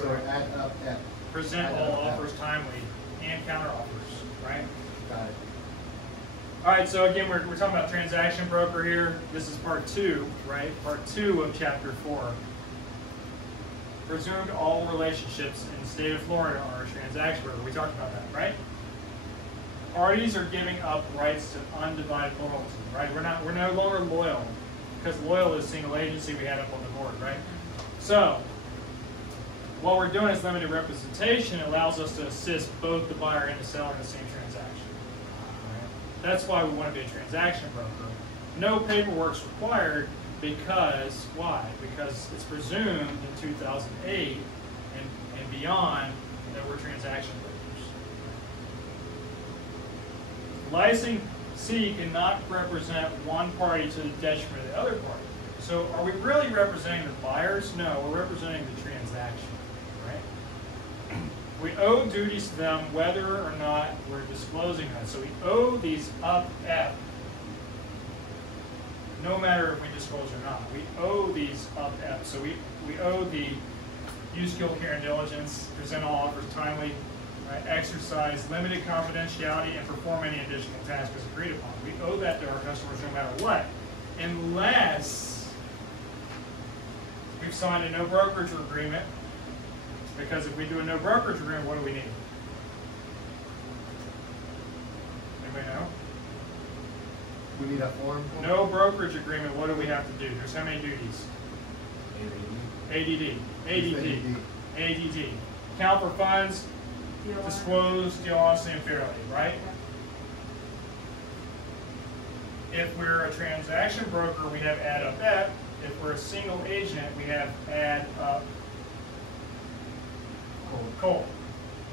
So add up F. Present all offers timely and counter offers, right? Got it. All right, so again, we're talking about transaction broker here. This is part 2, right? Part 2 of chapter 4. Presumed all relationships in the state of Florida are a transaction broker. We talked about that, right? Parties are giving up rights to undivided loyalty, right? We're no longer loyal, because loyal is single agency we had up on the board, right? So what we're doing is limited representation. It allows us to assist both the buyer and the seller in the same transaction. That's why we want to be a transaction broker. No paperwork's required because, why? Because it's presumed in 2008 and beyond that we're transaction brokers. Licensee cannot represent one party to the detriment of the other party. So are we really representing the buyers? No, we're representing the transaction, right? We owe duties to them whether or not we're disclosing that. So we owe these up F, no matter if we disclose or not. We owe these up F. So we owe the use skill, care, and diligence, present all offers timely, right, exercise limited confidentiality, and perform any additional tasks as agreed upon. We owe that to our customers no matter what, unless we've signed a no brokerage agreement. Because if we do a no brokerage agreement, what do we need? Anybody know? We need a form. No brokerage agreement, what do we have to do? There's how many duties? ADD. Account for funds, disclose, deal honestly and fairly, right? If we're a transaction broker, we have add up F. If we're a single agent, we have add up cold,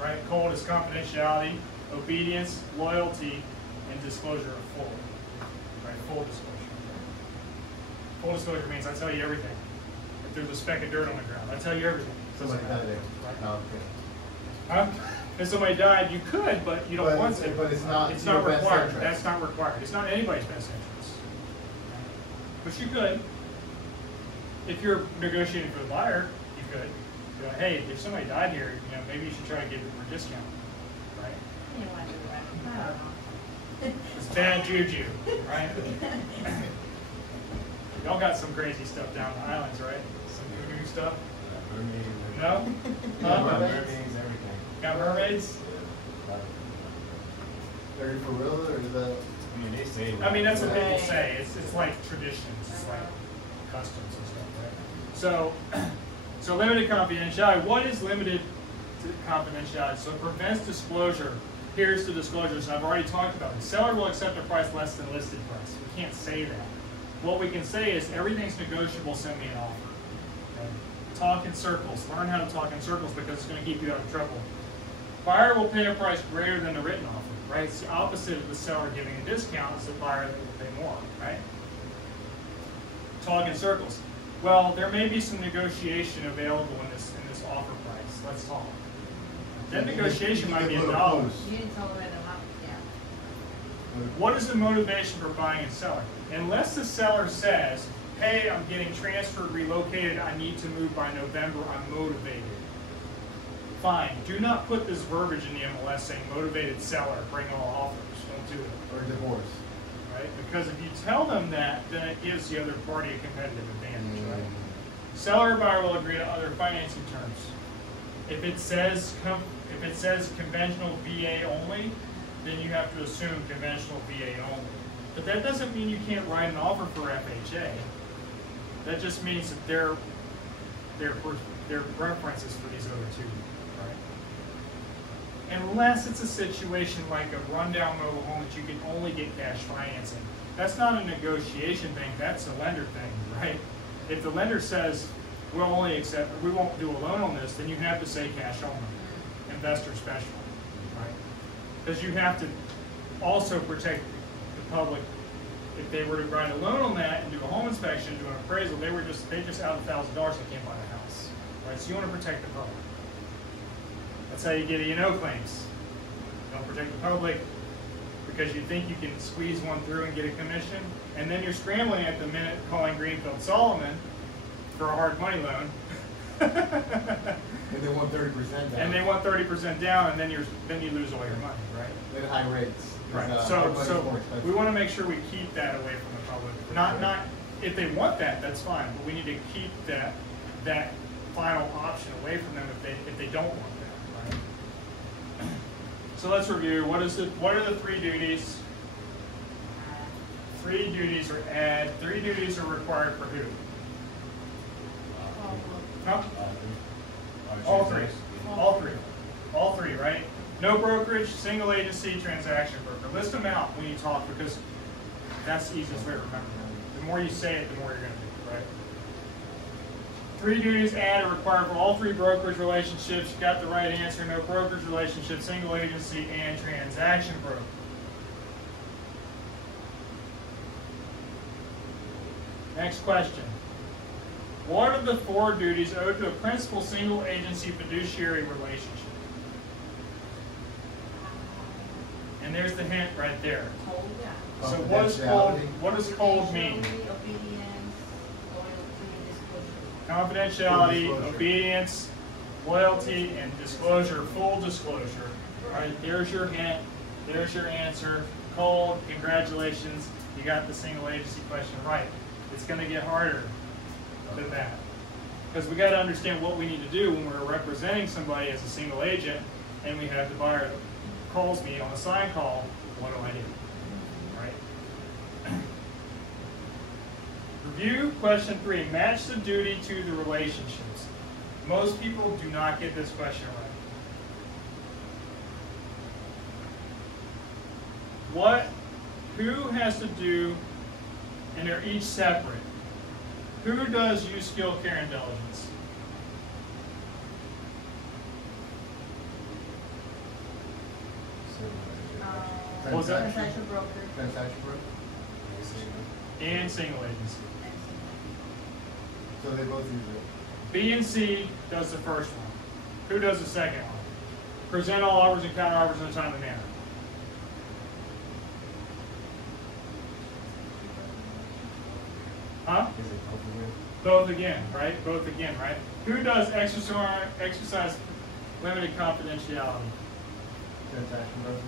right? Cold is confidentiality, obedience, loyalty, and disclosure of full, right? Full disclosure. Full disclosure means I tell you everything. If there's a speck of dirt on the ground, I tell you everything. Somebody died there. Right? Oh, okay. Huh? If somebody died, you could, but you don't want to. But it's not. It's not required. Interest. That's not required. It's not in anybody's best interest. But you could. If you're negotiating for the buyer, you could. Go, hey, if somebody died here, maybe you should try to give them a discount, right? You want to do that. It's bad juju, right? Y'all got some crazy stuff down the islands, right? Some voodoo stuff? No? Mermaids, everything. Got mermaids? Are you for real, or is that? I mean, they say. I mean, that's what people say. It's like traditions. It's like customs and stuff, right? So limited confidentiality. What is limited to confidentiality? So it prevents disclosure. Here's the disclosures, and I've already talked about it. Seller will accept a price less than listed price. We can't say that. What we can say is everything's negotiable, send me an offer. Okay? Talk in circles. Learn how to talk in circles because it's going to keep you out of trouble. Buyer will pay a price greater than the written offer, right? It's the opposite of the seller giving a discount. It's the buyer that will pay more, right? Talk in circles. Well, there may be some negotiation available in this offer price. Let's talk. That negotiation might be $1. You didn't tell them the amount. Yeah. What is the motivation for buying and selling? Unless the seller says, hey, I'm getting transferred, relocated, I need to move by November, I'm motivated. Fine. Do not put this verbiage in the MLS saying motivated seller, bring all offers. Don't do it. Or divorce. Right? Because if you tell them that, then it gives the other party a competitive advantage, right? Seller and buyer will agree to other financing terms. If it says conventional VA only, then you have to assume conventional VA only. But that doesn't mean you can't write an offer for FHA. That just means that their preferences for these other two, right? Unless it's a situation like a rundown mobile home that you can only get cash financing. That's not a negotiation thing, that's a lender thing, right? If the lender says, we'll only accept, we won't do a loan on this, then you have to say cash only, investor special, right? Because you have to also protect the public. If they were to write a loan on that and do a home inspection, do an appraisal, they just out $1,000 and can't buy the house, right? So you want to protect the public. That's how you get E&O claims. You don't protect the public because you think you can squeeze one through and get a commission, and then you're scrambling at the minute calling Greenfield Solomon for a hard money loan. And they want 30% down. and they want 30% down, and then you lose all your money, right? Then high rates. Right. Because, So everybody's more we expensive. want to make sure we keep that away from the public. Not if they want that, that's fine, but we need to keep that final option away from them if they don't want that, right? So let's review. What are the 3 duties? 3 duties are add. 3 duties are required for who? Huh? All 3. All 3. All 3, right? No brokerage, single agency, transaction broker. List them out when you talk because that's the easiest way to remember them. The more you say it, the more you're going to do, right? 3 duties add are required for all 3 brokerage relationships. You got the right answer. No brokerage relationship, single agency, and transaction broker. Next question. What are the 4 duties owed to a principal single agency fiduciary relationship? And there's the hint right there. Cold, yeah. So what does cold mean? Obedience, loyalty, disclosure. Confidentiality, Full disclosure. obedience, loyalty, and disclosure, full disclosure. All right, there's your hint. There's your answer. Cold, congratulations. You got the single agency question right. It's going to get harder than that. Because we got to understand what we need to do when we're representing somebody as a single agent and we have the buyer calls me on a sign call. What do I do? Right? Review question 3. Match the duty to the relationships. Most people do not get this question right. Who has to do, and they're each separate. Who does use skill, care, and diligence? What was that? Transaction broker. Transaction broker. And single agency. So they both use it. B and C does the first one. Who does the second one? Present all offers and counter offers in a timely manner. Huh? Is it both of them? Both again, right? Both again, right? Who does exercise limited confidentiality? Transaction broker.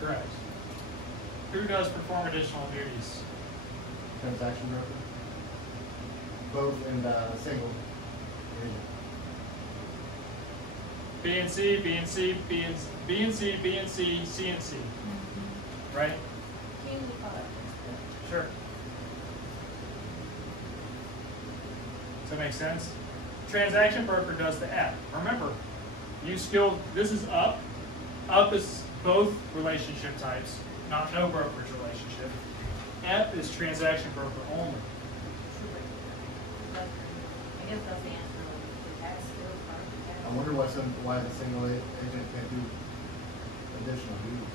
Correct. Who does perform additional duties? Transaction broker. Both in the single agent. B and C, B and C, B and B and C, B and C, C and C. Right? Can you call it? Sure. Does that make sense? Transaction broker does the F. Remember, this is up. Up is both relationship types, not no brokerage relationship. F is transaction broker only. I guess that's the answer. That's still part of the I wonder why the single agent can't do additional duties.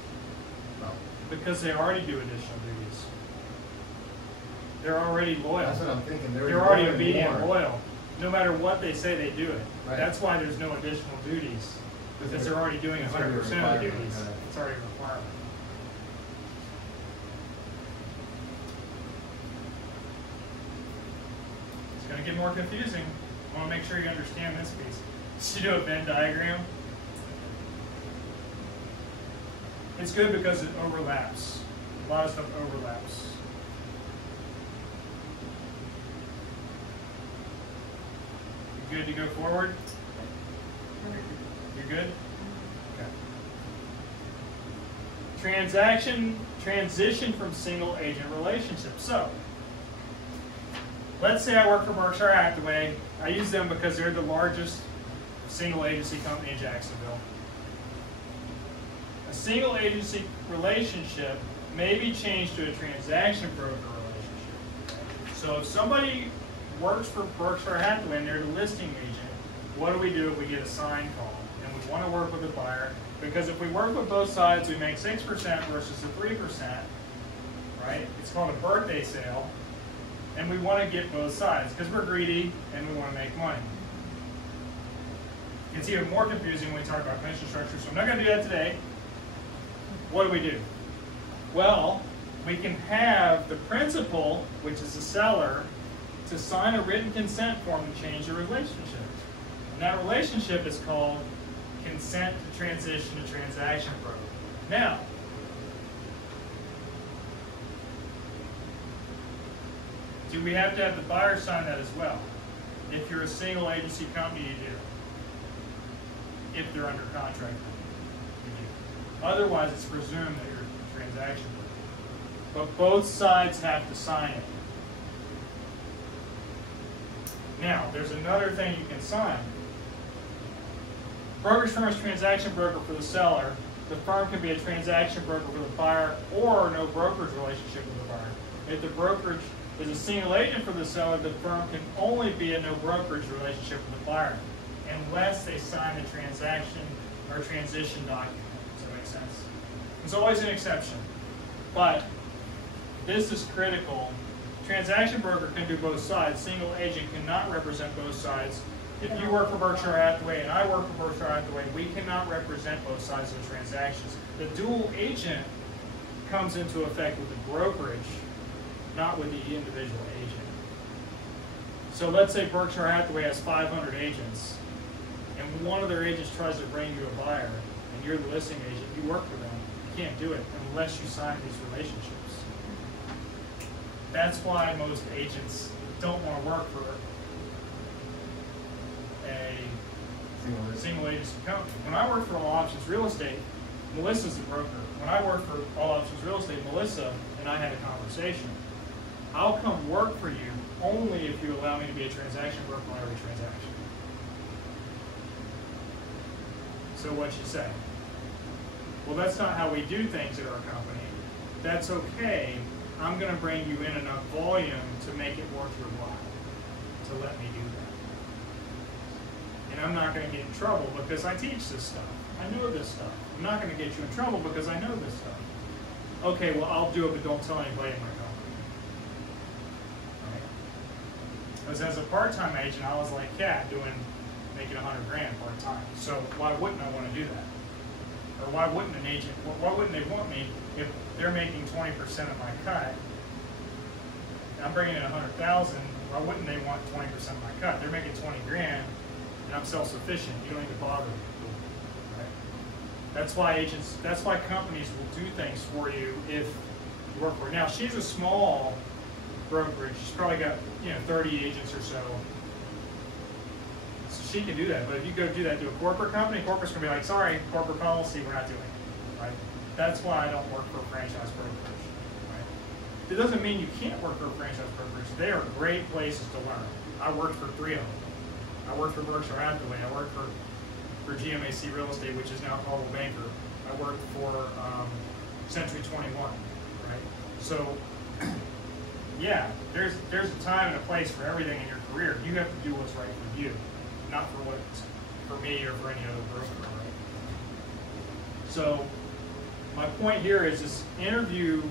Well, Because they already do additional duties. They're already loyal. that's what I'm thinking. They're already doing obedient, more. loyal. No matter what they say, they do it. Right. That's why there's no additional duties. Because they're already doing It's 100% already of the required, duties. okay. It's already a requirement. It's going to get more confusing. I want to make sure you understand this piece. Did you do a Venn diagram? It's good because it overlaps. A lot of stuff overlaps. You good to go forward? You're good? Okay. Transition from single agent relationship. So, let's say I work for Berkshire Hathaway. I use them because they're the largest single agency company in Jacksonville. A single agency relationship may be changed to a transaction broker relationship. So if somebody works for Berkshire Hathaway and they're the listing agent, what do we do if we get a sign call? And we want to work with a buyer, because if we work with both sides, we make 6% versus the 3%, right? It's called a birthday sale, and we want to get both sides because we're greedy and we want to make money. It's even more confusing when we talk about commission structure, so I'm not going to do that today. What do? Well, we can have the principal, which is the seller, to sign a written consent form to change the relationship. And And that relationship is called consent to transition to transaction broker. Now, do we have to have the buyer sign that as well? If you're a single agency company, you do. If they're under contract, you do. Otherwise, it's presumed that you're a transaction broker. But both sides have to sign it. Now, there's another thing you can sign. Brokerage firm is transaction broker for the seller. The firm can be a transaction broker for the buyer or no brokerage relationship with the buyer. If the brokerage is a single agent for the seller, the firm can only be a no brokerage relationship with the buyer unless they sign the transaction or transition document. Does that make sense? There's always an exception. But this is critical. Transaction broker can do both sides. Single agent cannot represent both sides. If you work for Berkshire Hathaway and I work for Berkshire Hathaway, we cannot represent both sides of the transactions. The dual agent comes into effect with the brokerage, not with the individual agent. So let's say Berkshire Hathaway has 500 agents, and one of their agents tries to bring you a buyer, and you're the listing agent, you work for them. You can't do it unless you sign these relationships. That's why most agents don't want to work for a single agency company. When I worked for All Options Real Estate, Melissa's the broker. When I worked for All Options Real Estate, Melissa and I had a conversation. I'll come work for you only if you allow me to be a transaction broker on every transaction. So what'd she say? Well, that's not how we do things at our company. That's okay. I'm going to bring you in enough volume to make it worth your while to let me do that. And I'm not going to get in trouble because I teach this stuff. I know this stuff. I'm not going to get you in trouble because I know this stuff. Okay, well, I'll do it, but don't tell anybody in my company. Right? Because as a part-time agent, I was like Kat, making $100 grand part-time. So why wouldn't I want to do that? Or why wouldn't an agent? Why wouldn't they want me if they're making 20% of my cut? And I'm bringing in $100,000. Why wouldn't they want 20% of my cut? They're making 20 grand. And I'm self-sufficient. You don't need to bother me. Right? That's why companies will do things for you if you work for it. Now, she's a small brokerage. She's probably got 30 agents or so. So she can do that. But if you go do that to a corporate company, corporate's going to be like, sorry, corporate policy, we're not doing it. Right? That's why I don't work for a franchise brokerage. Right? It doesn't mean you can't work for a franchise brokerage. They are great places to learn. I worked for 3 of them. I worked for Berkshire Hathaway. I worked for GMAC Real Estate, which is now called Banker. I worked for Century 21, right? So, yeah, there's a time and a place for everything in your career. You have to do what's right for you, not for me or for any other broker, right? So, my point here is just interview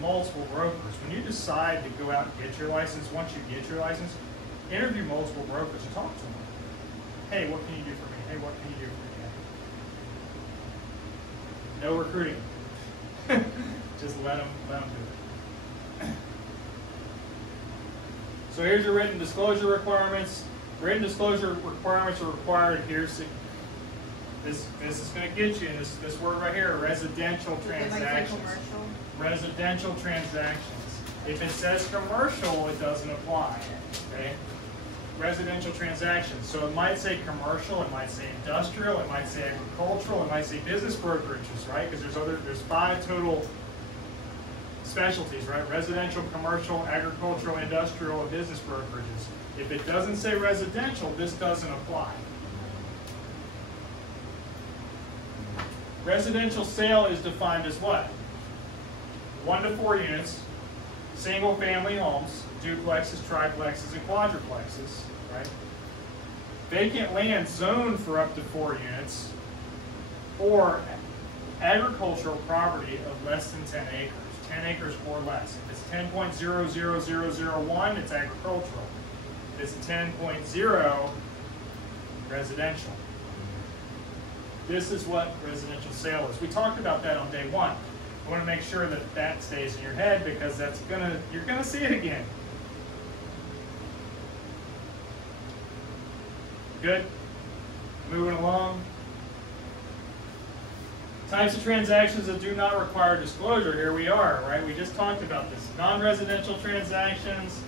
multiple brokers. When you decide to go out and get your license, once you get your license, interview multiple brokers and talk to them. Hey, what can you do for me? Hey, what can you do for me? No recruiting. Just let them do it. So here's your written disclosure requirements. Written disclosure requirements are required here. So this is going to get you this word right here: residential transactions. Residential transactions. If it says commercial, it doesn't apply. Okay. Residential transactions. So it might say commercial, it might say industrial, it might say agricultural, it might say business brokerages, right? Because there's 5 total specialties, right? Residential, commercial, agricultural, industrial, and business brokerages. If it doesn't say residential, this doesn't apply. Residential sale is defined as what? 1 to 4 units, single family homes, duplexes, triplexes, and quadruplexes, right? Vacant land zoned for up to 4 units, or agricultural property of less than 10 acres. 10 acres or less. If it's 10.00001, it's agricultural. If it's 10.0, residential. This is what residential sale is. We talked about that on day 1. I want to make sure that that stays in your head because you're gonna see it again. Good? Moving along. Types of transactions that do not require disclosure. Here we are, right? We just talked about this. Non-residential transactions,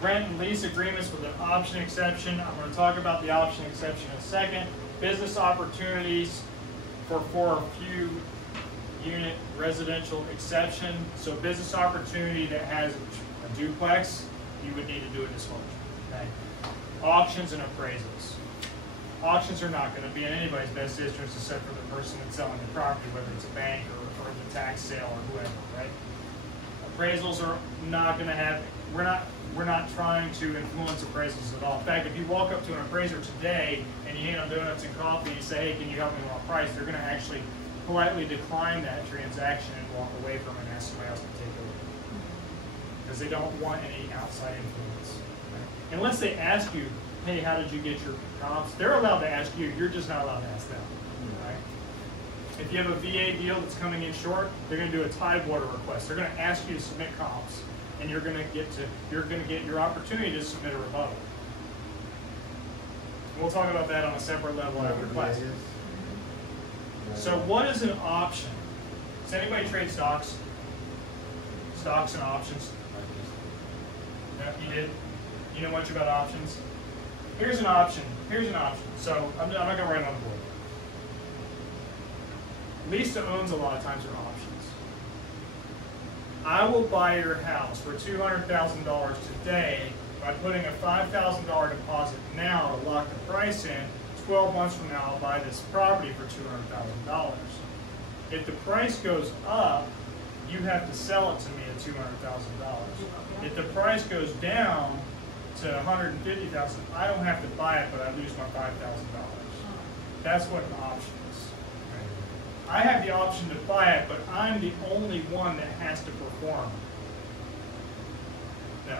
rent and lease agreements with an option exception. I'm going to talk about the option exception in a second. Business opportunities for a few unit residential exception. So business opportunity that has a duplex, you would need to do a disclosure. Okay? Auctions and appraisals. Auctions are not going to be in anybody's best interest except for the person that's selling the property, whether it's a bank or the tax sale or whoever, right? Appraisals are not going to have, we're not trying to influence appraisals at all. In fact, if you walk up to an appraiser today and you hand them donuts and coffee and you say, hey, can you help me with my price, they're going to actually politely decline that transaction and walk away from it and ask somebody else to take it over. Because they don't want any outside influence. Right? Unless they ask you, hey, how did you get your comps? They're allowed to ask you, you're just not allowed to ask them. Right? If you have a VA deal that's coming in short, they're going to do a tidewater request. They're going to ask you to submit comps, and you're going to get your opportunity to submit a rebuttal. We'll talk about that on a separate level after class. So what is an option? Does anybody trade stocks? Stocks and options? No, you did? You know much about options? Here's an option. Here's an option. So I'm not going to write it on the board. Lease to owns a lot of times are options. I will buy your house for $200,000 today by putting a $5,000 deposit now to lock the price in. 12 months from now, I'll buy this property for $200,000. If the price goes up, you have to sell it to me at $200,000. If the price goes down to $150,000, I don't have to buy it, but I lose my $5,000. That's what an option is. I have the option to buy it, but I'm the only one that has to perform. No,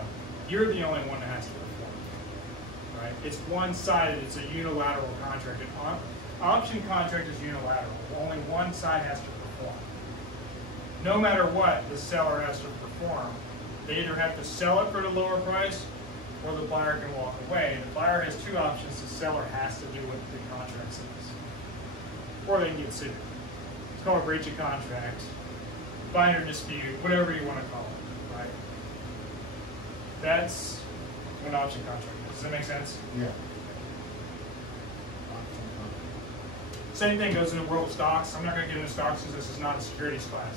you're the only one that has to perform. Right? It's one-sided. It's a unilateral contract. An option contract is unilateral. Only one side has to perform. No matter what, the seller has to perform. They either have to sell it for the lower price, or the buyer can walk away. The buyer has two options. The seller has to do what the contract says, or they can get sued. It's called a breach of contract, binder dispute, whatever you want to call it. Right? That's what an option contract is. Does that make sense? Yeah. Same thing goes in the world of stocks. I'm not going to get into stocks because this is not a securities class.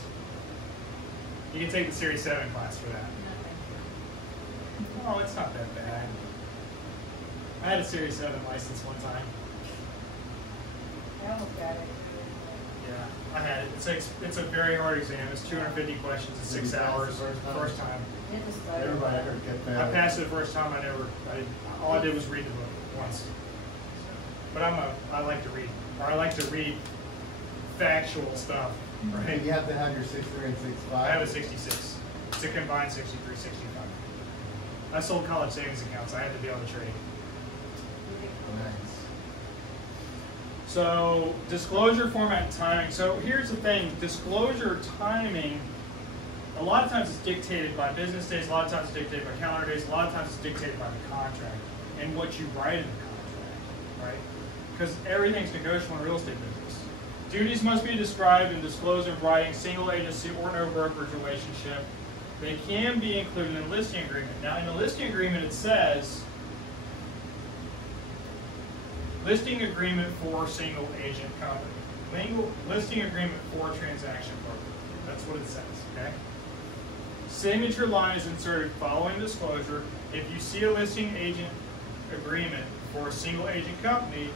You can take the Series 7 class for that. Oh, it's not that bad. I had a Series 7 license one time. I almost got it. Yeah, I had it. It's a very hard exam. It's 250 questions in 6 hours. First time. Everybody ever get that? I passed it the first time. All I did was read the book once. But I like to read. Or I like to read factual stuff. Right? You have to have your 63 and 65. I have a 66. It's a combined 63, 65. I sold college savings accounts. I had to be able to trade. Nice. So disclosure, format, and timing. So here's the thing. Disclosure timing, a lot of times it's dictated by business days. A lot of times it's dictated by calendar days. A lot of times it's dictated by the contract and what you write in the contract, right? Because everything's negotiable in real estate business. Duties must be described and disclosed in writing, single agency or no brokerage relationship. They can be included in a listing agreement. Now, in the listing agreement, it says, listing agreement for single agent company. Listing agreement for transaction broker. That's what it says, okay? Signature line is inserted following disclosure. If you see a listing agent agreement for a single agent company,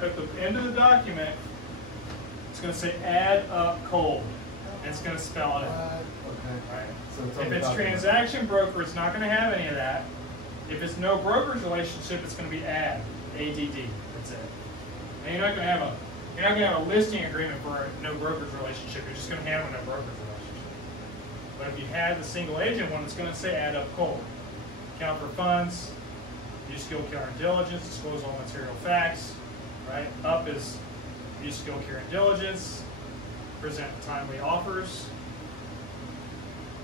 at the end of the document, it's going to say add up cold. And it's going to spell it out. Okay. Right? So If it's transaction broker, it's not going to have any of that. If it's no brokerage relationship, it's going to be add, ADD. That's it. And you're not going to have a listing agreement for a no brokerage relationship. You're just going to have a no brokerage relationship. But if you have the single agent one, it's going to say add up cold. Account for funds, use skill, care, and diligence, disclose all material facts. Right? Up is use skill, care, and diligence, present timely offers,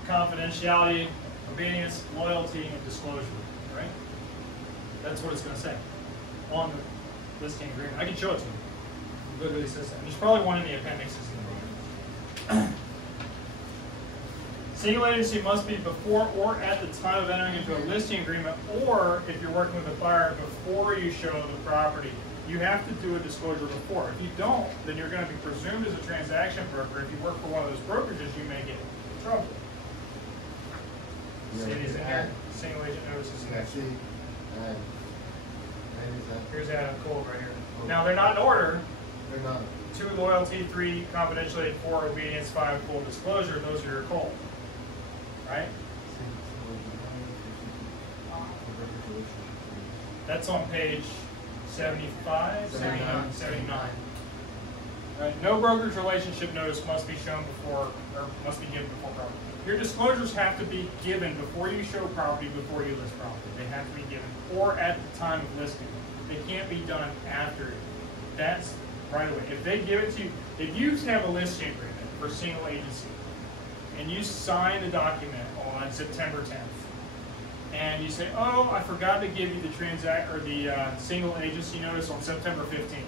confidentiality, obedience, loyalty, and disclosure. Right? That's what it's going to say. on the listing agreement. I can show it to you. It literally says that. There's probably one in the appendixes in the book. Single agency must be before or at the time of entering into a listing agreement, or if you're working with a buyer before you show the property. You have to do a disclosure before. If you don't, then you're going to be presumed as a transaction broker. If you work for one of those brokerages, you may get in trouble. Yeah, See these in add. here? Single agent notices. Yeah, see, add. Add is that. Here's Adam Cole right here. Now, they're not in order. They're not. 2, loyalty; 3, confidentiality; 4, obedience; 5, full disclosure. Those are your Cole. Right? That's on page 75, 79. 79. Right. No brokerage relationship notice must be shown before, or must be given before property. Your disclosures have to be given before you show property, before you list property. They have to be given, or at the time of listing. They can't be done after it. That's right away. If they give it to you, if you have a listing agreement for single agency, and you sign the document on September 10th, and you say, oh, I forgot to give you the single agency notice on September 15th.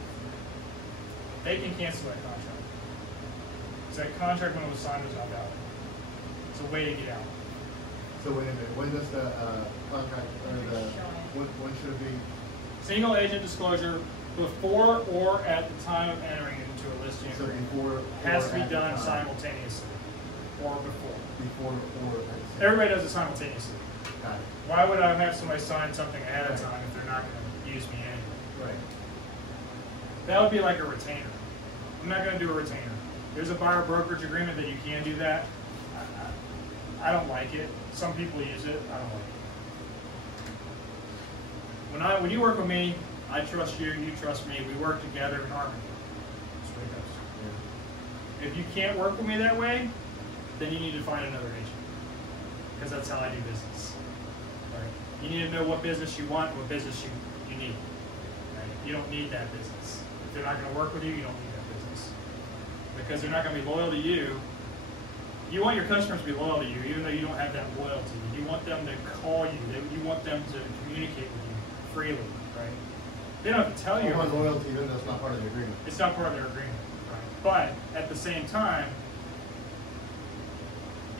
They can cancel that contract. Because that contract when it was signed was not valid. It's a way to get out. So wait a minute, when does the contract, or when should it be? Single agent disclosure before or at the time of entering into a listing So agreement. before. Has to or be at the done time? simultaneously or before. Before or at the same. Everybody does it simultaneously. Got it. Why would I have somebody sign something ahead of time if they're not going to use me anyway? Right. That would be like a retainer. I'm not going to do a retainer. There's a buyer brokerage agreement that you can do that. I don't like it. Some people use it. I don't like it. When you work with me, I trust you, you trust me. We work together in harmony. That's what it goes. Yeah. If you can't work with me that way, then you need to find another agent. Because that's how I do business. Right? You need to know what business you want and what business you need. Right? You don't need that business. If they're not going to work with you, you don't need that business. Because they're not going to be loyal to you. You want your customers to be loyal to you, even though you don't have that loyalty. You want them to call you. You want them to communicate with you freely, right? They don't have to tell you. I want loyalty, even though it's not part of the agreement. It's not part of their agreement, right? But at the same time,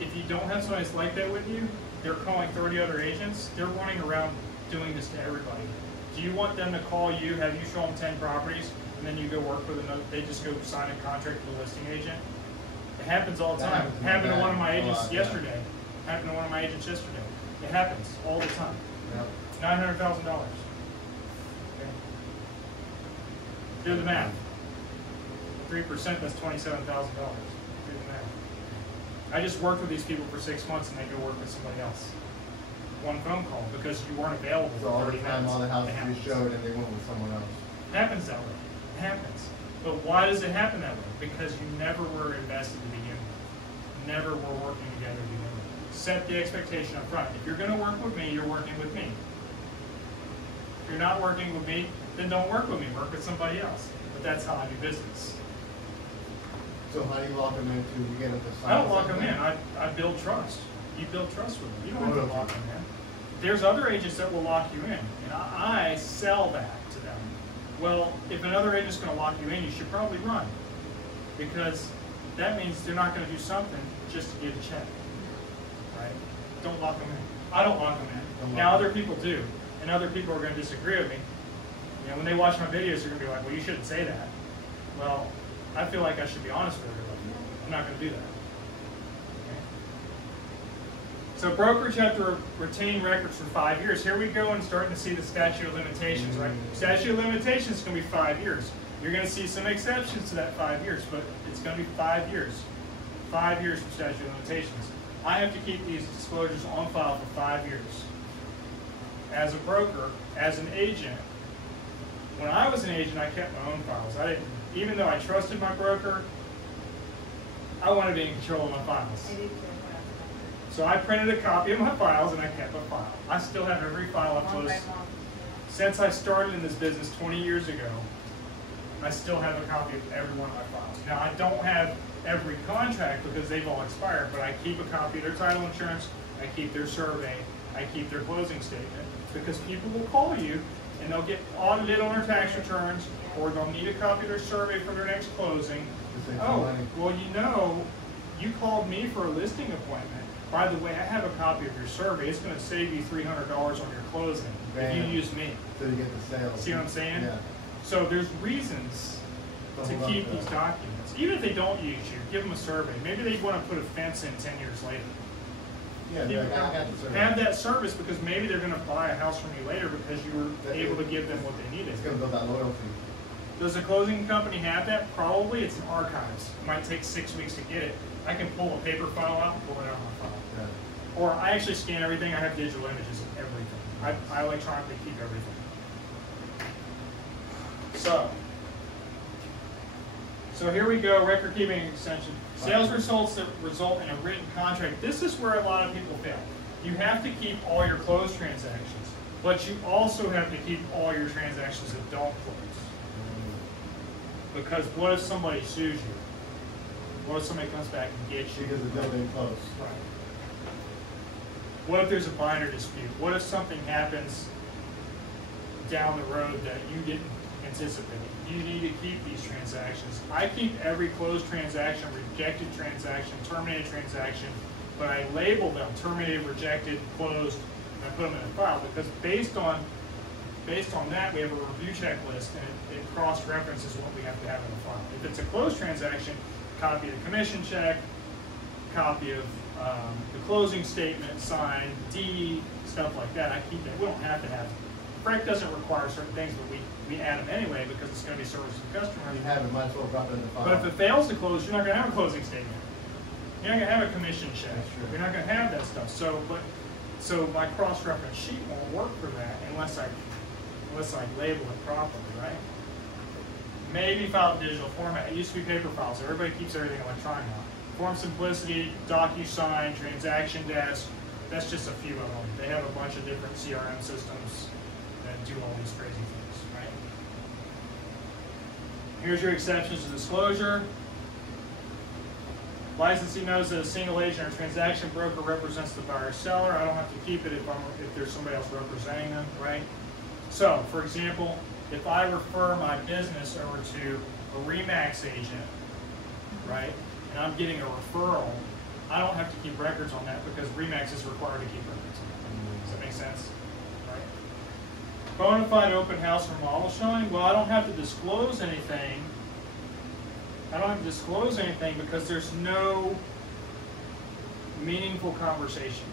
if you don't have somebody that's like that with you, they're calling 30 other agents. They're running around doing this to everybody. Do you want them to call you, have you show them 10 properties, and then you go work with another? They just go sign a contract with a listing agent. It happens all the time. It happened to one of my agents yesterday. Happened to one of my agents yesterday. It happens all the time. Yep. $900,000. Okay. Do the math. 3%, that's $27,000. Do the math. I just worked with these people for 6 months and they go work with somebody else. One phone call because you weren't available So for all 30 the time, minutes. all the houses It we happens. showed and they went with someone else. It happens that way. It happens. But why does it happen that way? Because you never were invested to begin with. Never were working together to begin with. Set the expectation up front. If you're going to work with me, you're working with me. If you're not working with me, then don't work with me. Work with somebody else. But that's how I do business. So how do you lock them into, you get them to sign? I don't lock them something? in. I build trust. You build trust with them. You don't have to Loyalty. lock them in. There's other agents that will lock you in, and I sell that to them. Well, if another agent's going to lock you in, you should probably run, because that means they're not going to do something just to get a check, right? Don't lock them in. I don't lock them in. Now other people do, and other people are going to disagree with me. You know, when they watch my videos, they're going to be like, "Well, you shouldn't say that." Well, I feel like I should be honest with everybody. I'm not going to do that. So brokerage have to retain records for 5 years. Here we go and starting to see the statute of limitations, right? Statute of limitations is going to be 5 years. You're going to see some exceptions to that 5 years, but it's going to be 5 years. 5 years for statute of limitations. I have to keep these disclosures on file for 5 years. As a broker, as an agent, when I was an agent, I kept my own files. I didn't, even though I trusted my broker, I wanted to be in control of my files. So I printed a copy of my files and I kept a file. I still have every file I've closed. Since I started in this business 20 years ago, I still have a copy of every one of my files. Now I don't have every contract because they've all expired, but I keep a copy of their title insurance, I keep their survey, I keep their closing statement, because people will call you and they'll get audited on their tax returns, or they'll need a copy of their survey for their next closing. Oh, well, you know, you called me for a listing appointment. By the way, I have a copy of your survey. It's going to save you $300 on your closing if you use me. So you get the sales. See what I'm saying? Yeah. So there's reasons to keep these documents. Even if they don't use you, give them a survey. Maybe they want to put a fence in 10 years later. Yeah, I got the survey. Have that service, because maybe they're going to buy a house from you later because you were able to give them what they needed. It's going to build that loyalty. Does a closing company have that? Probably. It's in archives. It might take 6 weeks to get it. I can pull a paper file out and pull it out on my file. Yeah. Or I actually scan everything. I have digital images of everything. I electronically keep everything. So here we go, record keeping extension. Sales results that result in a written contract. This is where a lot of people fail. You have to keep all your closed transactions, but you also have to keep all your transactions that don't close. Because what if somebody sues you? What if somebody comes back and gets you? Because the deal didn't close. Right. What if there's a binder dispute? What if something happens down the road that you didn't anticipate? You need to keep these transactions. I keep every closed transaction, rejected transaction, terminated transaction, but I label them terminated, rejected, closed, and I put them in a file, because based on that, we have a review checklist, and it cross-references what we have to have in the file. If it's a closed transaction, copy of the commission check, copy of the closing statement, signed, deed, stuff like that. I keep that. We don't have to have it. Frank doesn't require certain things, but we add them anyway because it's going to be service to the customer. You have it, might as well drop it in the file. But if it fails to close, you're not going to have a closing statement. You're not going to have a commission check. That's true. You're not going to have that stuff. So my cross-reference sheet won't work for that unless I label it properly, right? Maybe file in digital format. It used to be paper files. Everybody keeps everything electronic now. Form Simplicity, DocuSign, Transaction Desk. That's just a few of them. They have a bunch of different CRM systems that do all these crazy things, right? Here's your exceptions to disclosure. Licensee knows that a single agent or transaction broker represents the buyer or seller. I don't have to keep it if there's somebody else representing them, right? So, for example, if I refer my business over to a RE/MAX agent, right, and I'm getting a referral, I don't have to keep records on that because RE/MAX is required to keep records on that. Does that make sense? Right? Bona fide open house or model showing. Well, I don't have to disclose anything. I don't have to disclose anything because there's no meaningful conversation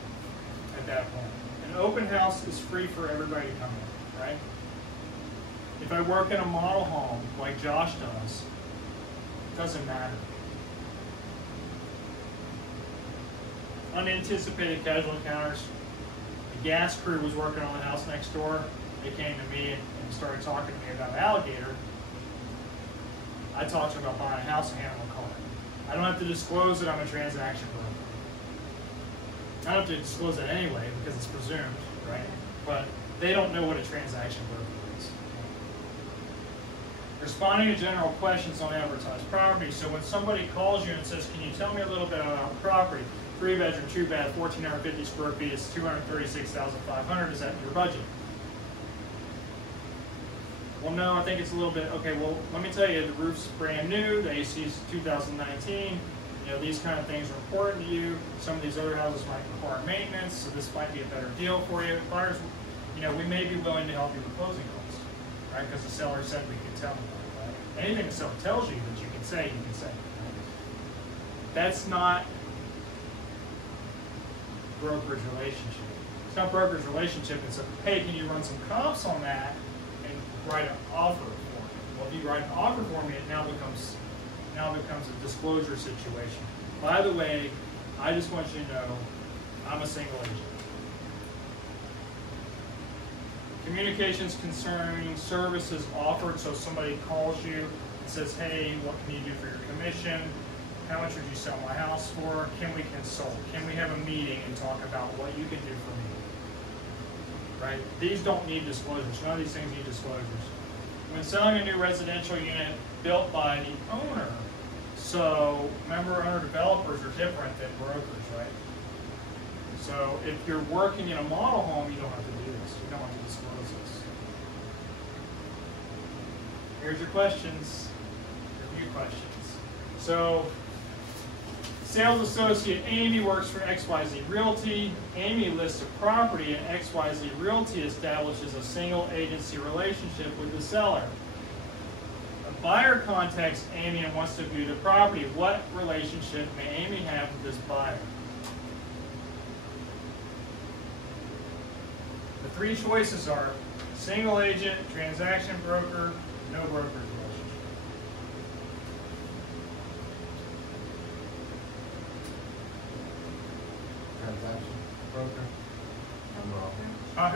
at that point. An open house is free for everybody to come in, right? If I work in a model home like Josh does, it doesn't matter. Unanticipated casual encounters. The gas crew was working on the house next door. They came to me and started talking to me about alligator. I talked to them about buying a house and handling a car. I don't have to disclose that I'm a transaction broker. I don't have to disclose that anyway because it's presumed, right? But they don't know what a transaction broker is. Responding to general questions on advertised property. So when somebody calls you and says, can you tell me a little bit about the property? 3-bedroom, 2-bath, 1,450 square feet, it's $236,500. Is that in your budget? Well, no, I think it's a little bit, okay, well, let me tell you, the roof's brand new, the AC is 2019, you know, these kind of things are important to you. Some of these other houses might require maintenance, so this might be a better deal for you. Buyers, you know, we may be willing to help you with closing costs, right? Because the seller said we could tell them that, right? Anything the seller tells you that you can say, you can say. Right? That's not brokerage relationship. It's not brokerage relationship. It's a, hey, can you run some comps on that and write an offer for me? Well, if you write an offer for me, it now becomes a disclosure situation. By the way, I just want you to know I'm a single agent. Communications concerning services offered. So somebody calls you and says, hey, what can you do for your commission? How much would you sell my house for? Can we consult? Can we have a meeting and talk about what you can do for me? Right? These don't need disclosures. None of these things need disclosures. When selling a new residential unit built by the owner, so remember, owner developers are different than brokers, right? So if you're working in a model home, you don't have to do this. You don't have to disclose this. Here's your questions. Review questions. So, sales associate Amy works for XYZ Realty. Amy lists a property and XYZ Realty establishes a single agency relationship with the seller. A buyer contacts Amy and wants to view the property. What relationship may Amy have with this buyer? The three choices are single agent, transaction broker, no brokerage relationship. Transaction broker.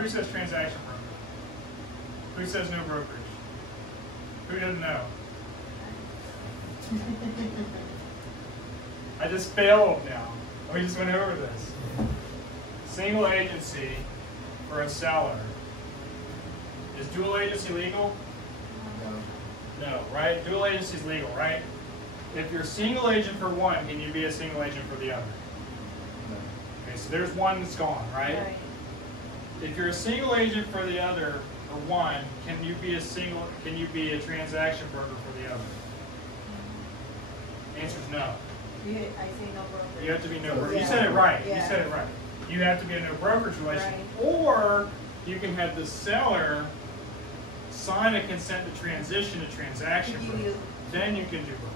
Who says transaction broker? Who says no brokerage? Who doesn't know? I just failed now. We just went over this. Single agency for a seller. Is dual agency legal? No. No, right? Dual agency is legal, right? If you're a single agent for one, can you be a single agent for the other? No. Okay, so there's one that's gone, right? Right. If you're a single agent for the other, or one, can you be a transaction broker for the other? The answer is no. I say no brokerage. You have to be no brokerage. Yeah. You said it right. Yeah. You said it right. You have to be a no brokerage relationship. Right. Or you can have the seller sign a consent to transition to transaction broker. Then you can do both.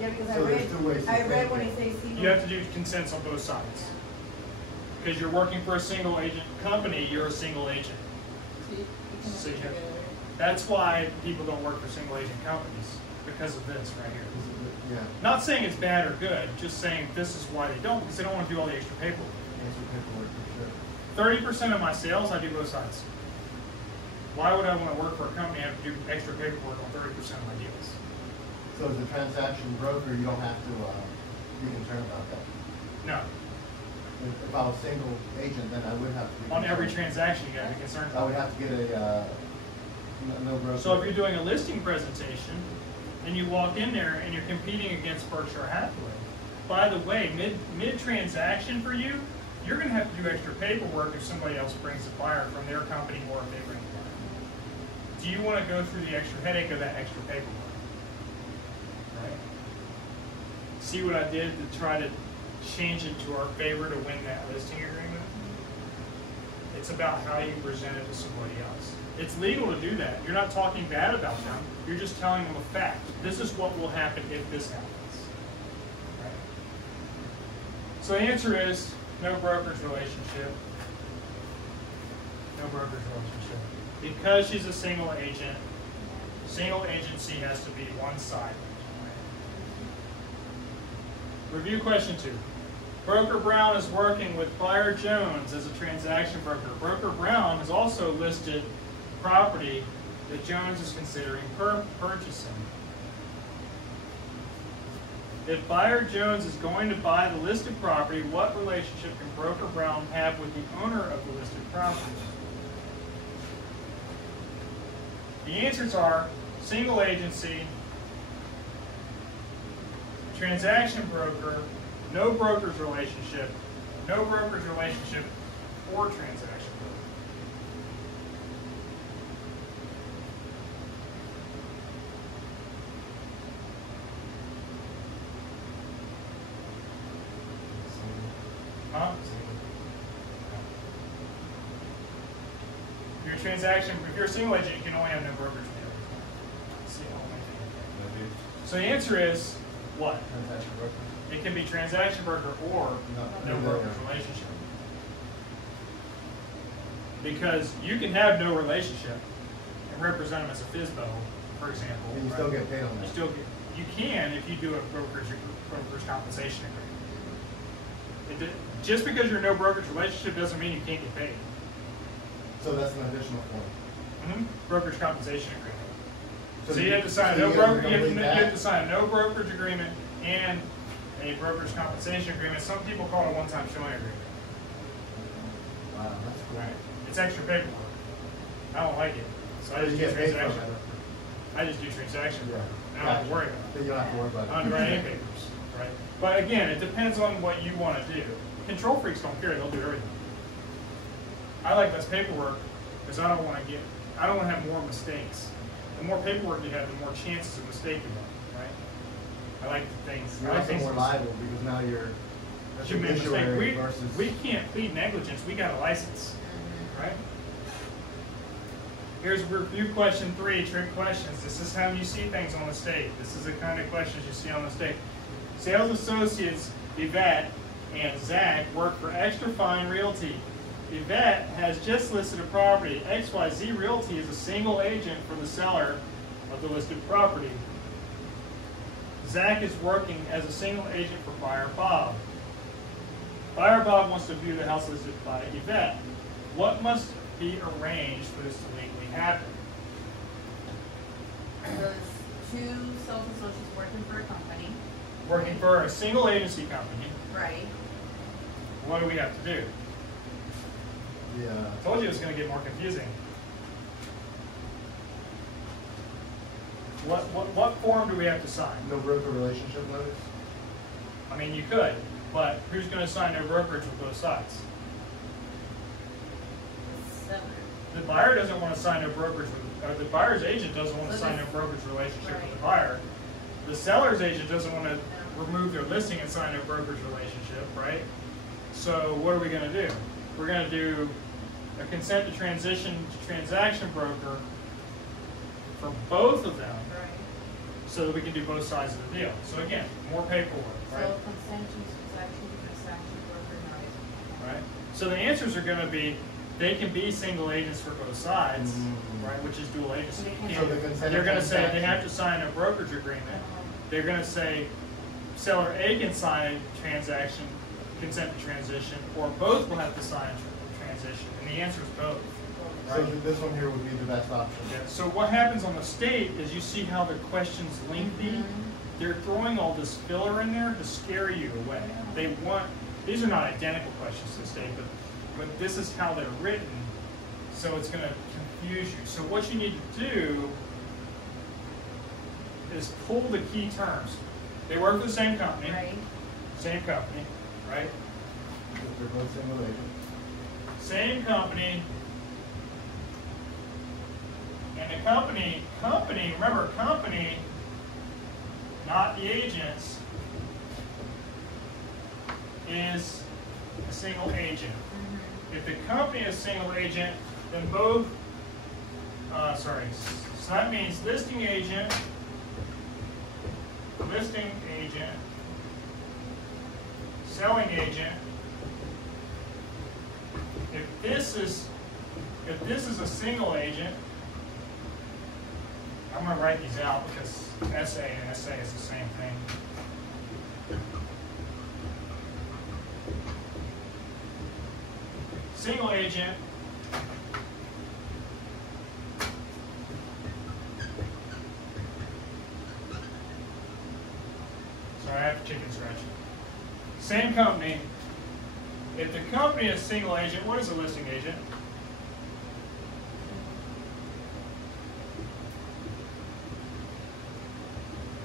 Yeah, because So there's two ways to I take read when it. it says single. You have to do consents on both sides. Because you're working for a single agent company, you're a single agent. So you have- That's why people don't work for single agent companies, because of this right here. Yeah. Not saying it's bad or good, just saying this is why they don't, because they don't want to do all the extra paperwork. Answer paperwork for sure. 30% of my sales, I do both sides. Why would I want to work for a company and have to do extra paperwork on 30% of my deals? So as a transaction broker, you don't have to be concerned about that. No. If I was single agent, then I would have to be On every concerned. transaction, you got to be concerned I would about. have to get a no broker. So if you're doing a listing presentation and you walk in there and you're competing against Berkshire Hathaway, by the way, mid-transaction for you, you're going to have to do extra paperwork if somebody else brings a buyer from their company or if they bring a buyer. Do you want to go through the extra headache of that extra paperwork? Right? See what I did to try to change it to our favor to win that listing agreement? It's about how you present it to somebody else. It's legal to do that. You're not talking bad about them. You're just telling them a fact. This is what will happen if this happens. Right? So the answer is no brokerage relationship. No brokerage relationship. Because she's a single agent, single agency has to be one-sided. Review question 2. Broker Brown is working with buyer Jones as a transaction broker. Broker Brown has also listed property that Jones is considering purchasing. If buyer Jones is going to buy the listed property, what relationship can Broker Brown have with the owner of the listed property? The answers are single agency, transaction broker, no broker's relationship, no broker's relationship, or transaction broker. Huh? If you're a transaction, if you're a single agent, you can only have no brokerage. That's the only thing. So the answer is what? Transaction broker. It can be transaction broker or no brokerage relationship. Because you can have no relationship and represent them as a FISBO, for example. And you still get paid on that. You can if you do a brokerage compensation agreement. Just because you're no brokerage relationship doesn't mean you can't get paid. So that's an additional point. Brokerage compensation agreement. So you- you have to sign a so no you guys are broker. gonna leave You that? have to sign a no brokerage agreement and a brokerage compensation agreement. Some people call it a one-time showing agreement. Wow, that's cool. Right. It's extra paperwork. I don't like it, so I just You do get paid for transaction it. broker. I just do transaction Yeah. broker. I don't have to worry about it. Then you don't have to worry about I don't it. do any papers, right? But again, it depends on what you want to do. Control freaks don't care; they'll do everything. I like less paperwork because I don't want to get I don't want to have more mistakes. The more paperwork you have, the more chances of mistake you have, right? I like the things. You're I like also things more liable because now you're a you made a mistake. fiduciary versus. We can't plead negligence. We got a license, right? Here's review question 3, trick questions. This is how you see things on the stake. This is the kind of questions you see on the stake. Sales associates Yvette and Zach work for Extra Fine Realty. Yvette has just listed a property. XYZ Realty is a single agent for the seller of the listed property. Zach is working as a single agent for buyer Bob. Buyer Bob wants to view the house listed by Yvette. What must be arranged for this to legally happen? There's two sales associates working for a company. Working for a single agency company. Right. What do we have to do? Yeah. I told you it was going to get more confusing. What form do we have to sign? No broker relationship notice? I mean, you could, but who's going to sign no brokerage with both sides? Seller. The buyer doesn't want to sign no brokerage with, or the buyer's agent doesn't want to sign no brokerage relationship with the buyer. The seller's agent doesn't want to remove their listing and sign a brokerage relationship, right? So what are we going to do? We're going to do a consent to transition to transaction broker for both of them, Right. so that we can do both sides of the deal. So again, more paperwork, right? So consent to transaction broker notice. Right. So the answers are going to be, they can be single agents for both sides, right? Which is dual agency. So the consent They're going to say they transaction. have to sign a brokerage agreement. They're going to say seller A can sign transaction, consent to transition, or both will have to sign transition. And the answer is both. So this one here would be the best option. Yeah. So what happens on the state is you see how the question's lengthy. They're throwing all this filler in there to scare you away. They want, these are not identical questions to the state, but this is how they're written, so it's going to confuse you. So what you need to do is pull the key terms. They work for the same company, Right. same company, right? If they're both single agents. Same company. And the company, remember company, not the agents, is a single agent. If the company is a single agent, then both, so that means listing agent, selling agent. If this is a single agent, I'm going to write these out because SA and SA is the same thing. Single agent sorry, I have chicken scratch. Same company. If the company is single agent, what is a listing agent?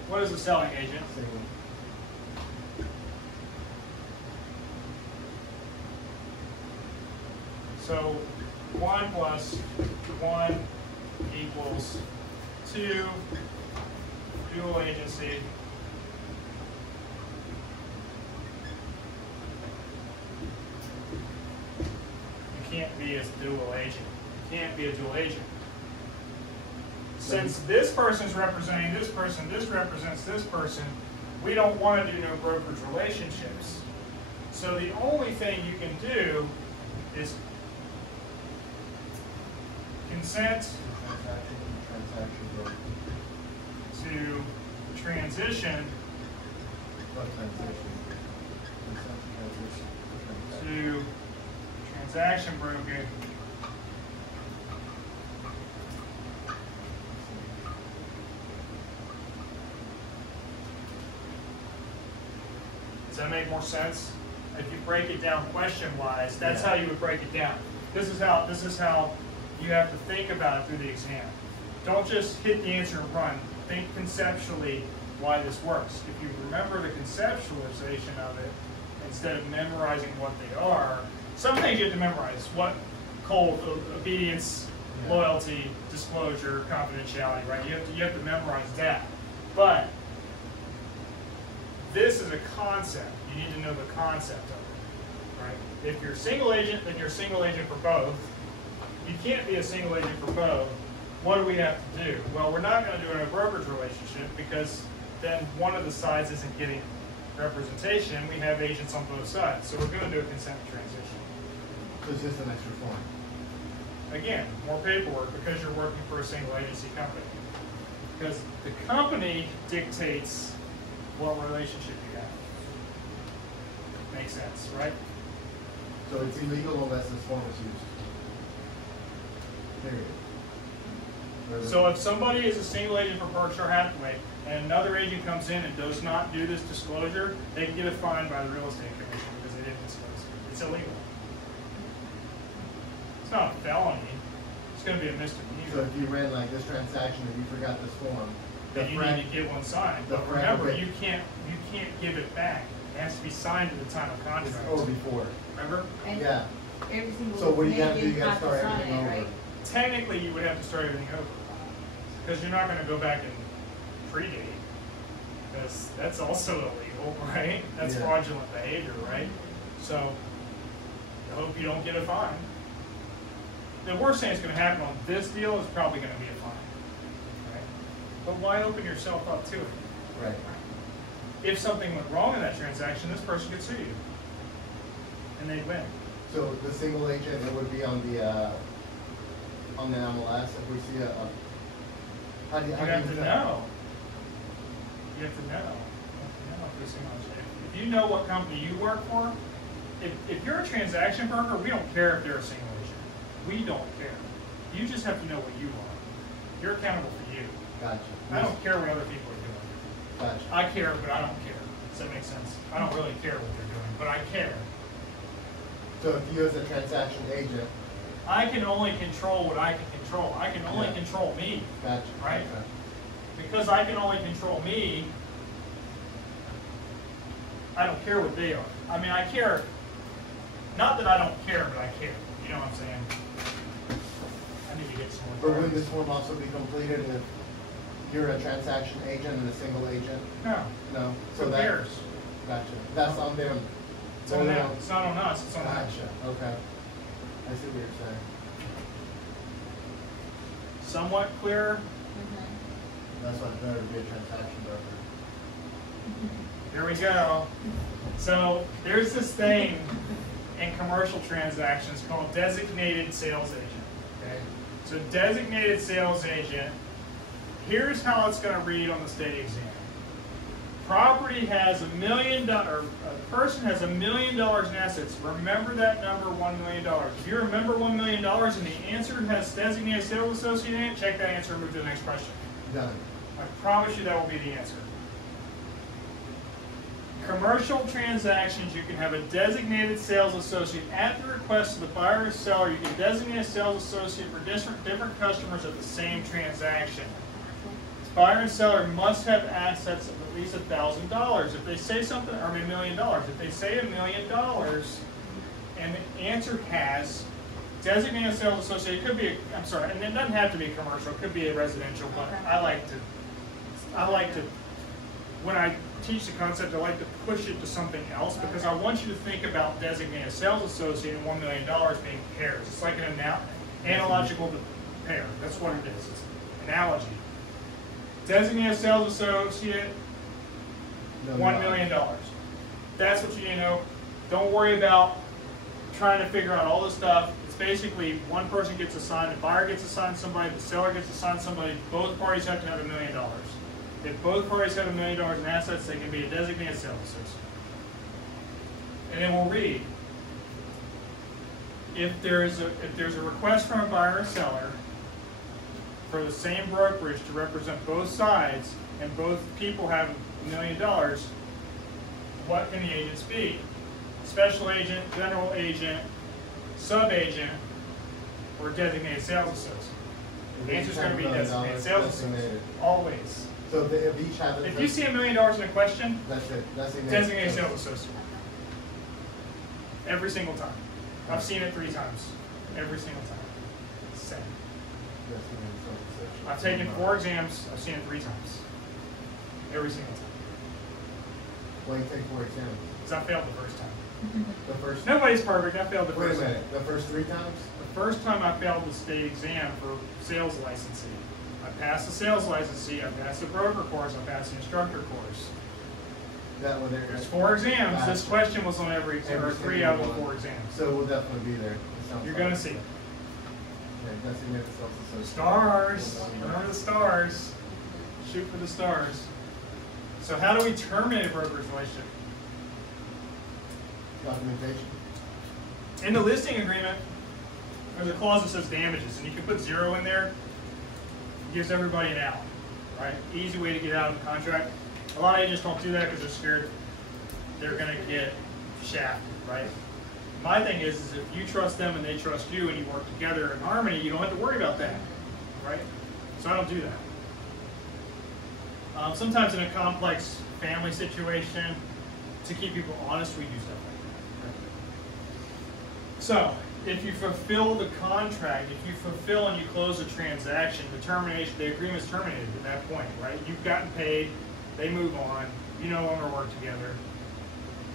What is a selling agent? Single. So 1 plus 1 equals 2, dual agency. You can't be a dual agent. You can't be a dual agent. Since this person's representing this person, this represents this person, we don't want to do no brokerage relationships. So the only thing you can do is consent Transaction broker. to transition What transaction? Consent to transition. to transaction broker Does that make more sense? If you break it down question-wise, that's how you would break it down. This is how you have to think about it through the exam. Don't just hit the answer and run. Think conceptually why this works. If you remember the conceptualization of it, instead of memorizing what they are, some things you have to memorize. What cold obedience, Yeah. loyalty, disclosure, confidentiality, right? You have to memorize that. But this is a concept. You need to know the concept of it, right? If you're a single agent, then you're a single agent for both. You can't be a single agent for both. What do we have to do? Well, we're not going to do it in a brokerage relationship because then one of the sides isn't getting representation. We have agents on both sides. So we're going to do a consent transition. So it's just an extra form. Again, more paperwork because you're working for a single agency company. Because the company dictates what relationship you have. Makes sense, right? So it's illegal unless this form is used. Period. So if somebody is a single agent for Berkshire Hathaway and another agent comes in and does not do this disclosure, they can get a fine by the real estate commission because they didn't disclose it. It's illegal. It's not a felony. It's going to be a misdemeanor. So if you ran like this transaction and you forgot this form, then you need to get one signed. But remember, you can't give it back. It has to be signed at the time of contract. Or before. Remember? And Yeah. every single So what do you have to do? agent You got to has start sign everything it, over. right? Technically, you would have to start everything over because you're not going to go back and predate because that's also illegal, right? That's Yeah. fraudulent behavior, right? So I hope you don't get a fine. The worst thing that's going to happen on this deal is probably going to be a fine, right? But why open yourself up to it? Right. If something went wrong in that transaction, this person could sue you, and they'd win. So the single agent, it would be on the MLS. If we see how do you You have to tell? know. You have to know. You have to know if you're a single agent. If you know what company you work for, if you're a transaction broker, we don't care if they're a single agent. We don't care. You just have to know what you are. You're accountable for you. Gotcha. I don't care what other people are doing. Gotcha. I care, but I don't care. Does that make sense? I don't really care what they're doing, but I care. So if you as a transaction agent, I can only control what I can control. I can only Yeah. control me. gotcha. Right. Okay. Because I can only control me, I don't care what they are. I mean, I care, not that I don't care, but I care. You know what I'm saying? I need to get some But more. would this form also be completed if you're a transaction agent and a single agent? No, No. who cares? Gotcha. That's on them. It's on them. It's not on us, it's on them. Gotcha. Okay. I see what you're saying. Somewhat clear? Mhm. That's why it's better to be a transaction broker. Here we go. So there's this thing in commercial transactions called designated sales agent. Okay? So designated sales agent, here's how it's going to read on the state exam. Property has $1 million, or a person has $1 million in assets. Remember that number, $1 million. If you remember $1 million and the answer has designated sales associate in it, check that answer and move to the next question. Done. I promise you that will be the answer. Commercial transactions, you can have a designated sales associate at the request of the buyer or seller. You can designate a sales associate for different customers at the same transaction. Buyer and seller must have assets of at least $1,000. If they say something, or $1 million. If they say $1 million, and the answer has designated sales associate, it could be, I'm sorry, and it doesn't have to be commercial. It could be a residential, but I like to, when I teach the concept, I like to push it to something else because I want you to think about designated sales associate and $1 million being pairs. It's like an analogical pair. That's what it is. It's an analogy. Designated sales associate, $1 million. That's what you need to know. Don't worry about trying to figure out all this stuff. It's basically one person gets assigned, the buyer gets assigned somebody, the seller gets assigned somebody. Both parties have to have $1 million. If both parties have $1 million in assets, they can be a designated sales associate. And then we'll read. If there's a request from a buyer or seller for the same brokerage to represent both sides, and both people have $1 million, what can the agents be? Special agent, general agent, sub-agent, or designated sales associate? The answer's going to be designated sales associate, always. So if each has If you see $1 million in a question, that's it. That's the designated sales associate. Every single time. I've seen it 3 times. Every single time. Same. I've taken 4 exams. I've seen it 3 times. Every single time. Why you take 4 exams? Because I failed the first time. The first. Nobody's perfect. I failed the Wait a first time. minute. The first 3 times? The first time I failed the state exam for sales licensing. I passed the sales licensing. I passed the broker course. I passed the instructor course. That one there. There's 4 exams. This question was on every exam, or 3 out of the 4 exams. So we'll definitely be there. You're going to see it. Okay, designated sales associate. Stars. Remember the stars. Shoot for the stars. So how do we terminate a brokerage relationship? Documentation. In the listing agreement, there's a clause that says damages, and you can put 0 in there. It gives everybody an out, right? Easy way to get out of the contract. A lot of agents don't do that because they're scared they're going to get shafted, right? My thing is if you trust them and they trust you and you work together in harmony, you don't have to worry about that, right? So I don't do that. Sometimes in a complex family situation, to keep people honest, we do stuff like that. So, if you fulfill the contract, if you fulfill and you close the transaction, the agreement is terminated at that point, right? You've gotten paid, they move on, you no longer work together,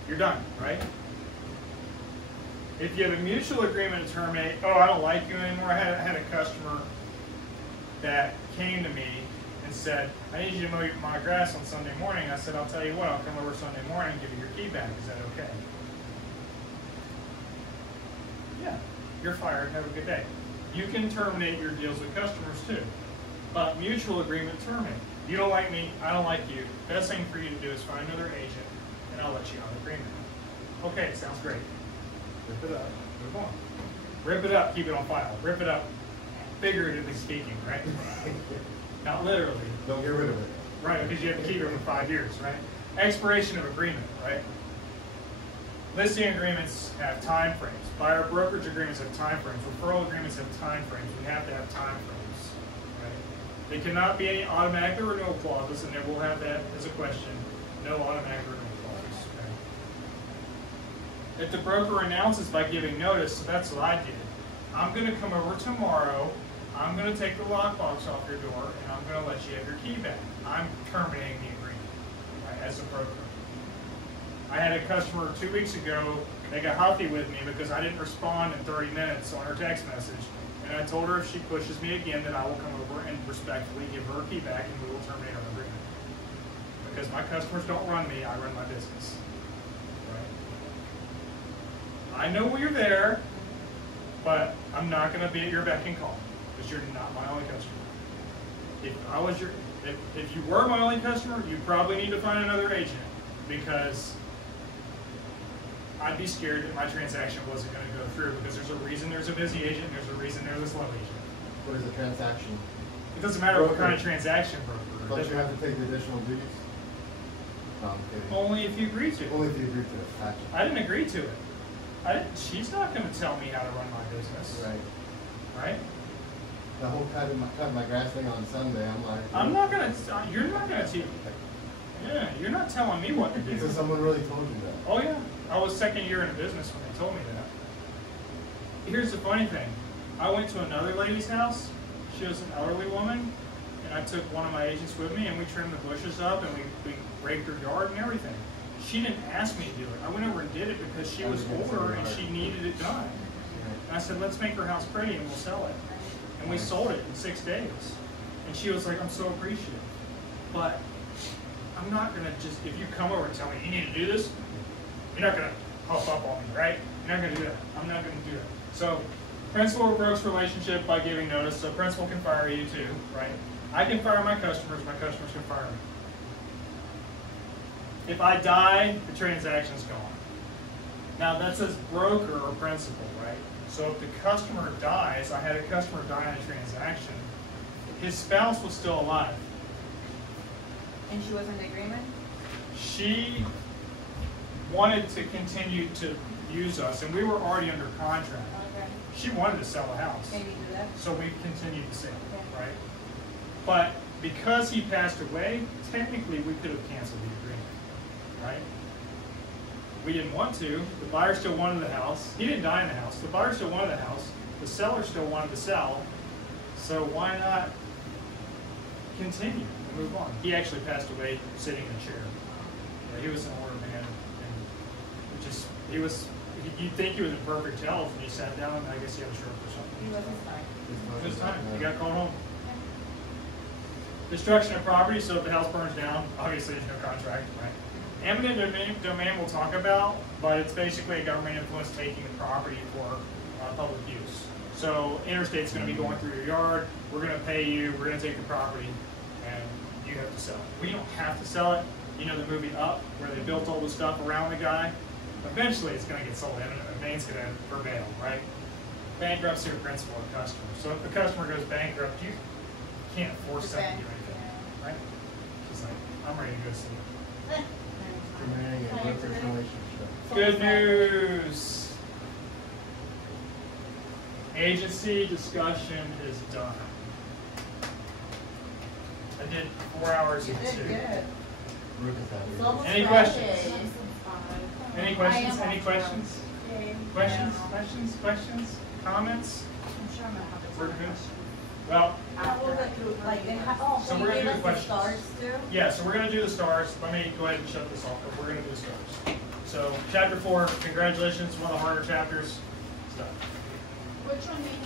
you're done, right? If you have a mutual agreement to terminate, oh, I don't like you anymore. I had a customer that came to me and said, I need you to mow my grass on Sunday morning. I said, I'll tell you what, I'll come over Sunday morning and give you your key back. Is that okay? Yeah, you're fired. Have a good day. You can terminate your deals with customers too. But mutual agreement terminate. You don't like me, I don't like you. Best thing for you to do is find another agent and I'll let you out of agreement. Okay, sounds great. Rip it up, move on. Rip it up, keep it on file. Rip it up, figuratively speaking, right? Not literally. Don't get rid of it. Right, because you have to keep it for 5 years, right? Expiration of agreement, right? Listing agreements have time frames. Buyer brokerage agreements have time frames. Referral agreements have time frames. We have to have time frames, right? There cannot be any automatic renewal clauses, and then we'll have that as a question. No automatic renewal clauses. Okay? If the broker announces by giving notice, so that's what I did. I'm going to come over tomorrow. I'm going to take the lockbox off your door, and I'm going to let you have your key back. I'm terminating the agreement, right, as a broker. I had a customer 2 weeks ago, they got huffy with me because I didn't respond in 30 minutes on her text message. And I told her if she pushes me again, then I will come over and respectfully give her key back and we will terminate our agreement. Because my customers don't run me, I run my business. Right? I know you're there, but I'm not going to be at your beck and call because you're not my only customer. If you were my only customer, you probably need to find another agent because I'd be scared that my transaction wasn't going to go through because there's a reason there's a busy agent and there's a reason there's a slow agent. What is a transaction? It doesn't matter what kind of transaction broker. Don't you have to take the additional duties? No, I'm kidding. Only if you agree to it. Only if you agree to it. I didn't agree to it. She's not going to tell me how to run my business. Right. Right? The whole cutting my grass thing on Sunday, I'm like... I'm not going to... You're not going to... Yeah, you're not telling me what to do. So someone really told you that? Oh yeah. I was second year in the business when they told me that. Here's the funny thing. I went to another lady's house. She was an elderly woman. And I took one of my agents with me and we trimmed the bushes up and we raked her yard and everything. She didn't ask me to do it. I went over and did it because she was older and she needed it done. And I said, let's make her house pretty and we'll sell it. And we sold it in 6 days. And she was like, I'm so appreciative. But I'm not going to just, if you come over and tell me you need to do this, you're not going to puff up on me, right? You're not going to do that. I'm not going to do that. So, principal breaks relationship by giving notice. So, principal can fire you too, right? I can fire my customers can fire me. If I die, the transaction's gone. Now, that says broker or principal, right? So, if the customer dies, I had a customer die in a transaction, his spouse was still alive. And she was in agreement? She wanted to continue to use us, and we were already under contract. Okay. She wanted to sell a house. Can you do that? So we continued to sell, Okay. right? But because he passed away, technically we could have canceled the agreement, right? We didn't want to. The buyer still wanted the house. He didn't die in the house. The buyer still wanted the house. The seller still wanted to sell. So why not continue and move on? He actually passed away sitting in a chair. Yeah, he was an older man, and you'd think he was in perfect health, and he sat down, and I guess he had a stroke or something. He wasn't fine. Just time. He got called home. Destruction of property. So if the house burns down, obviously there's no contract, right? Eminent domain we'll talk about, but it's basically a government influence taking the property for public use. So interstate's going to be going through your yard. We're going to pay you. We're going to take the property, and you have to sell it. We don't have to sell it. You know the movie Up, where they built all the stuff around the guy. Eventually, it's going to get sold. Eminent domain's going to prevail, right? Bankruptcy or principal of customer. So if the customer goes bankrupt, you can't force them to do anything, right? Just like, I'm ready to go sleep. Terminating a brokerage relationship. Good news. Agency discussion is done. I did 4 hours You and did 2. good. Ruth is happy. It's almost Any Friday. questions? Any questions? I am Any questions? Questions? Yeah. Questions? Questions? Comments? I'm sure I'm gonna have to. We're good. Well, We'll go through, like, they have, oh, So so we're you gonna gave do us the questions. stars too? yeah, so we're going to do the stars. Let me go ahead and shut this off, but we're going to do the stars. So, chapter 4, congratulations, one of the harder chapters. It's done. Which one do you